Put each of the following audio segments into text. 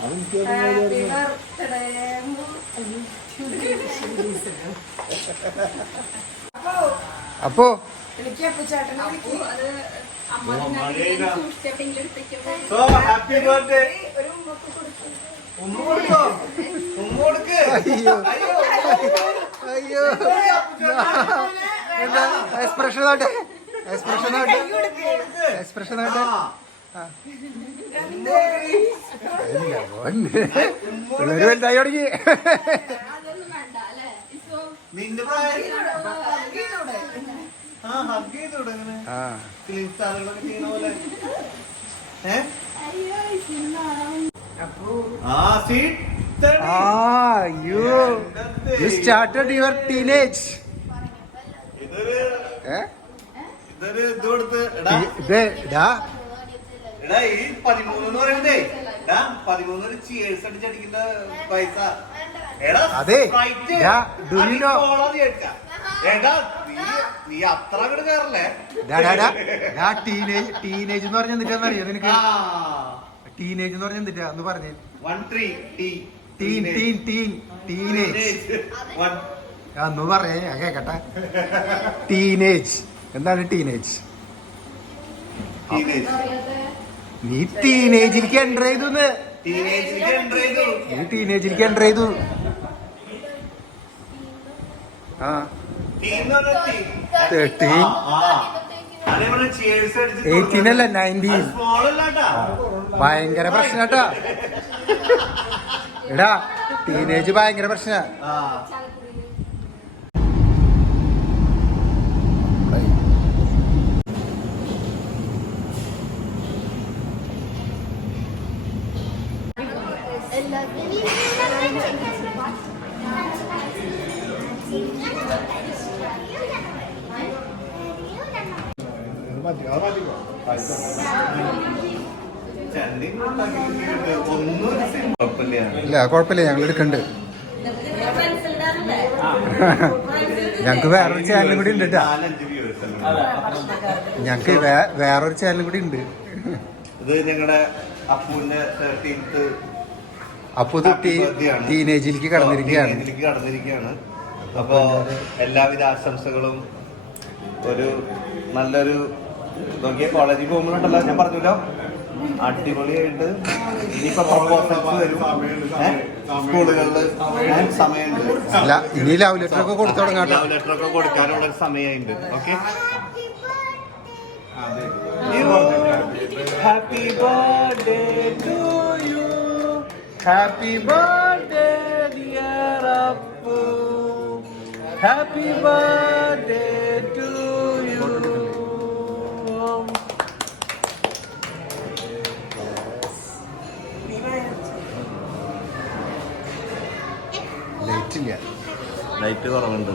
Happy birthday അപ്പോ ഉമ്മക്ക് കൊടുക്കും ഉമ്മ കൊടുക്കോ? ഉമ്മ കൊടുക്ക്. അയ്യോ. അയ്യോ. എക്സ്പ്രഷൻ ആട്ടെ എക്സ്പ്രഷൻ ആട്ടെ എക്സ്പ്രഷൻ ആട്ടെ ആ. പിള്ളേര് വലുതായി തുടങ്ങി നിന്റെ യു സ്റ്റാർട്ടഡ് യുവർ ടീനേജ് ഇതൊരു ഇത് കൊടുത്ത് എടാ. ഈ പതിമൂന്ന് എന്ന് പറയുന്നതേ എടാ പതിമൂന്ന് ഒരു ചിയേഴ്സ് അടിച്ചടിക്കുന്ന പൈസ. എടാ അതെ. ഡാ, do you know- നീ എടാ നീ നീ അത്ര അങ്ങോട്ട് കയറല്ലേ ഡാ ഡാ ഡാ ഡാ ടീനേജ് ടീനേജ് എന്ന് പറഞ്ഞ എന്തിട്ടാന്ന് അറിയോ നിനക്ക്? ആ. ടീനേജ് എന്ന് പറഞ്ഞ എന്തിട്ടാ? എന്ന് പറഞ്ഞേ. One three tee teen teen teen teenage one ഒന്ന് പറയേ ഞാൻ കേക്കട്ടെ. ടീനേജ് എന്താണ് ടീനേജ് ടീനേജ് നീ ടീനേജിലേക്ക് എന്റർ ചെയ്തു നീ ടീനേജിലേക്ക് എന്റർ ചെയ്തു. തേർട്ടീൻ എയ്റ്റീൻ അല്ല നയന്റീൻ. ഭയങ്കര പ്രശ്നാട്ടാ. എടാ ടീനേജ് ഭയങ്കര പ്രശ്ന ആ. ചണ്ടിയും ഉണ്ടാക്കിയിട്ടുണ്ട്. ഒന്നും ഒരു സിനിമ കുഴപ്പമില്ല. ഇല്ല കുഴപ്പമില്ല. ഞങ്ങൾ എടുക്കണ്ട്. ഞങ്ങക്ക് വേറൊരു ചാനലും കൂടി ഉണ്ട്. ഞങ്ങക്ക് വേറൊരു ചാനലും കൂടി ഉണ്ട്. ഇത് ഞങ്ങളുടെ അപ്പുവിന്റെ തേർട്ടീൻത്ത് അപ്പൊ ഇത് ടീനേജിലേക്ക് കടന്നിരിക്കുകയാണ്. ടീനേജിലേക്ക് കടന്നിരിക്കുകയാണ്. അപ്പൊ എല്ലാവിധ ആശംസകളും ഒരു നല്ലൊരു നോക്കിയ കോളേജിൽ പോകുമ്പോഴുണ്ടല്ലോ ഞാൻ പറഞ്ഞല്ലോ. അടിപൊളിയായിട്ട് ഇനിയിപ്പോ പ്രപ്പോസൽസ് വരും? സ്കൂളുകളിൽ? സമയമുണ്ട്. ഇനി ലവ് ലെറ്റർ ഒക്കെ കൊടുത്തു തുടങ്ങാട്ടോ ലവ് ലെറ്റർ ഒക്കെ കൊടുക്കാനുള്ള ഒരു സമയമുണ്ട്. Okay happy birthday to happy birthday dear Appu happy birthday to you light ഇല്ല. ലൈറ്റ് കുറവുണ്ട്.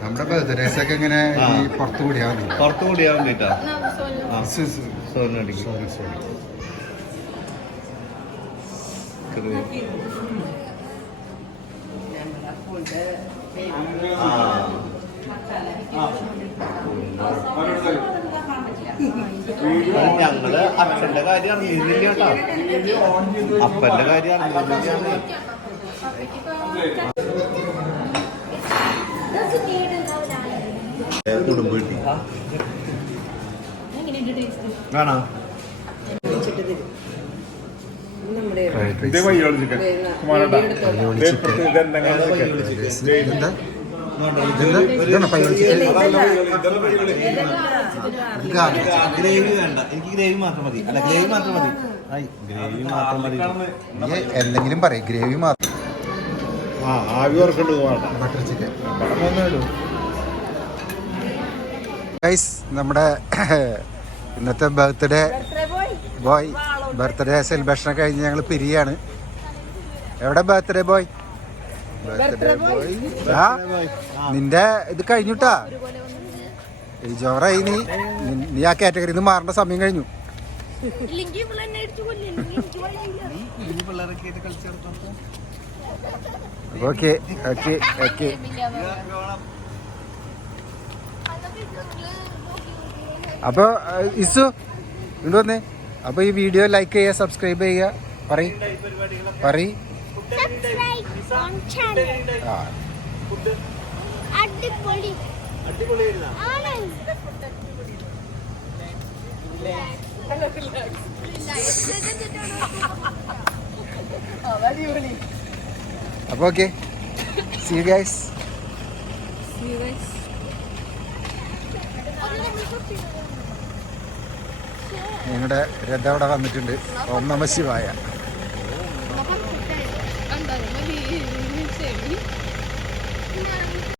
നമ്മുടെ ഒക്കെ ഇങ്ങനെ ഈ പുറത്തു കൂടിയാ മതി പുറത്തു കൂടിയാ വേണ്ടിട്ടാ സോറി സോറി ഞങ്ങൾ അച്ഛന്റെ കാര്യം അറിയുന്നില്ല കേട്ടോ അപ്പന്റെ കാര്യം അറിയുന്നില്ല കുടുംബ കിട്ടി വേണോ ഇത് വയ്യോളി ചിക്കൻ കുമാരേട്ടാ? എന്താ ഗ്രേവി വേണ്ട. എനിക്ക് ഗ്രേവി മാത്രം മതി. അല്ല ഗ്രേവി മാത്രം മതി. ഗ്രേവി മാത്രം മതി. എന്തെങ്കിലും പറയും. ഗ്രേവി മാത്രം ആ ആവി ഓർക്കണ്ടത് വേണ്ട. ബട്ടർ ചിക്കൻ ഗൈസ് നമ്മുടെ ഇന്നത്തെ ബർത്ത്ഡേ ബോയ് ബർത്ത്ഡേ സെലിബ്രേഷൻ കഴിഞ്ഞ് ഞങ്ങൾ പിരിയാണ്. എവിടെ ബർത്ത്ഡേ ബോയ് ബർത്ത്ഡേ ബോയ് ആ നിന്റെ ഇത് കഴിഞ്ഞിട്ടാ. ഈ ജോറായി നീ. നി- ആ കാറ്റഗറിയിൽ നിന്ന് മാറേണ്ട സമയം കഴിഞ്ഞു. ഓക്കെ ഓക്കെ ഓക്കെ അപ്പോൾ ഇസു ഇങ്ങോട്ട് വന്നേ. അപ്പോൾ ഈ വീഡിയോ ലൈക്ക് ചെയ്യുക സബ്സ്ക്രൈബ് ചെയ്യുക. പറയ്. പറയ്. ആ. അടിപൊളി. ആണ്. അപ്പോൾ ഓക്കെ സി ഗൈസ് ഞങ്ങളുടെ രഥ അവിടെ വന്നിട്ടുണ്ട്. ഓം നമ ശിവായ.